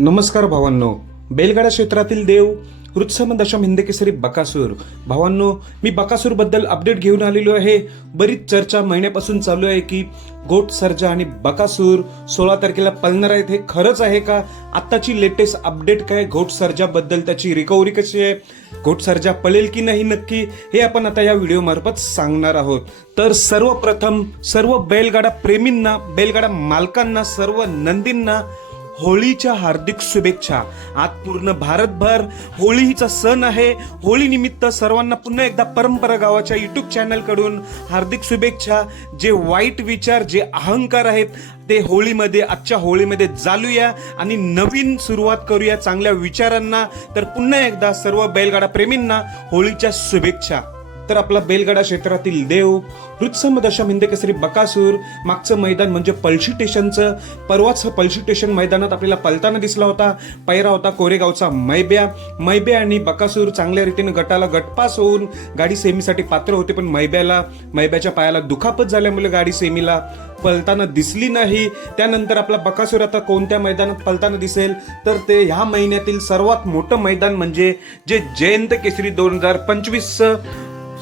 नमस्कार भावांनो. बैलगाडा क्षेत्रातील देव हृत्सम दशम हिंदकेसरी बकासूर. भावांनो मी बकासूरबद्दल अपडेट घेऊन आलेलो आहे. बरीच चर्चा महिन्यापासून चालू आहे की गोट सर्जा आणि बकासूर सोळा तारखेला पळणार आहेत हे खरंच आहे का? आत्ताची लेटेस्ट अपडेट काय? घोट सर्जाबद्दल त्याची रिकव्हरी कशी आहे? घोट सर्जा पळेल की नाही नक्की? हे आपण आता या व्हिडिओमार्फत सांगणार आहोत. तर सर्वप्रथम सर्व बैलगाडा प्रेमींना बैलगाडा मालकांना सर्व नंदींना होळीच्या हार्दिक शुभेच्छा. आज पूर्ण भारतभर होळीचा सण आहे. होळीनिमित्त सर्वांना पुन्हा एकदा परंपरा गावाच्या युट्यूब चॅनलकडून हार्दिक शुभेच्छा. जे वाईट विचार जे अहंकार आहेत ते होळीमध्ये आजच्या होळीमध्ये जालूया आणि नवीन सुरुवात करूया चांगल्या विचारांना. तर पुन्हा एकदा सर्व बैलगाडा प्रेमींना होळीच्या शुभेच्छा. तर आपला बेलगडा क्षेत्रातील देव हृत्सम दशम हिंदकेसरी बकासूर मागचं मैदान म्हणजे पळशी स्टेशनचं परवाच पळशी स्टेशन मैदानात आपल्याला पलताना दिसला होता पैरा होता कोरेगावचा मैब्या. मैब्या आणि बकासूर चांगल्या रीतीने गटाला गटपास होऊन गाडी सेमीसाठी पात्र होते पण मैब्याला मैब्याच्या पायाला दुखापत झाल्यामुळे गाडी सेमीला पलताना दिसली नाही. त्यानंतर आपला बकासूर आता कोणत्या मैदानात पलताना दिसेल? तर ते ह्या महिन्यातील सर्वात मोठं मैदान म्हणजे जे जयंत केसरी दोन हजार पंचवीसचं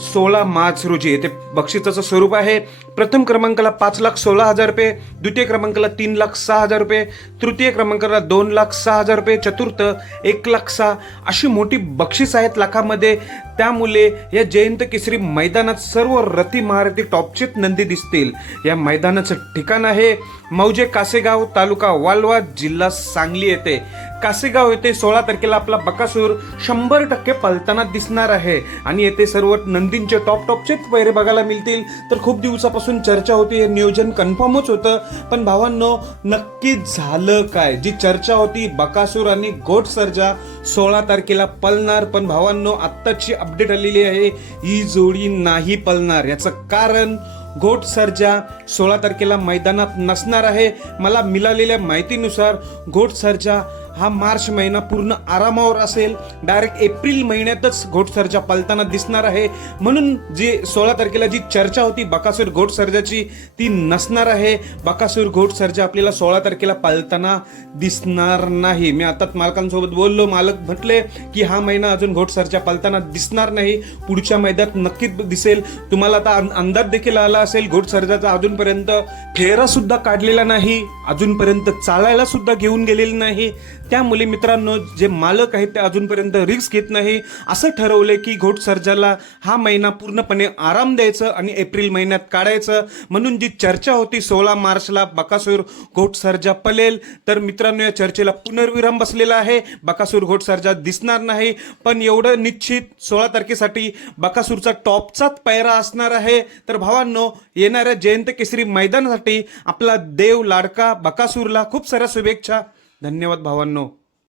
सोळा मार्च रोजी. येथे बक्षिसाचं स्वरूप आहे. प्रथम क्रमांकाला पाच लाख सोळा हजार रुपये द्वितीय क्रमांकाला तीन लाख सहा हजार रुपये तृतीय क्रमांकाला दोन लाख सहा हजार रुपये चतुर्थ एक लाख सहा. अशी मोठी बक्षीस आहेत लाखामध्ये. त्यामुळे या जयंत केसरी मैदानात सर्व रथी महारथी टॉपचेच नंदी दिसतील. या मैदानाचं ठिकाण आहे. मौजे कासेगाव तालुका वालवा जिल्हा सांगली येथे. कासेगाव येथे सोळा तारखेला आपला बकासूर शंभर टक्के पलताना दिसणार आहे. आणि येथे सर्व नंदींचे टॉप टॉपचेच पैरे बघायला मिळतील. तर खूप दिवसापासून चर्चा होती हे नियोजन कन्फर्मच होतं. पण भावांनो नक्की झालं काय? जी चर्चा होती बकासूर आणि गोट सर्जा सोळा तारखेला पलणार पण भावांनो आत्ताची अपडेट आलेली आहे ही जोडी नाही पलणार याचं कारण घोट सर्जा सोळा तारखेला मैदानात नसणार आहे. मला मिळालेल्या माहितीनुसार घोट सर्जा हा मार्च महिना पूर्ण आरामावर असेल. डायरेक्ट एप्रिल महिन्यातच घोट सर्जा पलताना दिसणार आहे. म्हणून जी सोळा तारखेला जी चर्चा होती बकासूर घोट सर्जाची ती नसणार आहे. बकासूर घोट सर्जा आपल्याला सोळा तारखेला पलताना दिसणार नाही. मी आता मालकांसोबत बोललो. मालक म्हटले की हा महिना अजून घोट सर्जा पलताना दिसणार नाही. पुढच्या मैदानात नक्कीच दिसेल. तुम्हाला आता अंदाज देखील आला असेल. घोट सर्जाचा अजूनपर्यंत फेरा सुद्धा काढलेला नाही अजूनपर्यंत चालायला सुद्धा घेऊन गेलेली नाही. त्यामुळे मित्रांनो जे मालक आहेत ते अजूनपर्यंत रिस्क घेत नाही. असं ठरवले की घोट सर्जाला हा महिना पूर्णपणे आराम द्यायचं आणि एप्रिल महिन्यात काढायचं. म्हणून जी चर्चा होती सोळा मार्चला बकासूर घोट सर्जा पलेल. तर मित्रांनो या चर्चेला पुनर्विराम बसलेला आहे. बकासूर घोटसर्जा दिसणार नाही. पण एवढं निश्चित सोळा तारखेसाठी बकासूरचा टॉपचाच पैरा असणार आहे. तर भावांनो येणाऱ्या जयंत केसरी मैदानासाठी आपला देव लाडका बकासूरला खूप साऱ्या शुभेच्छा. धन्यवाद भावांनो.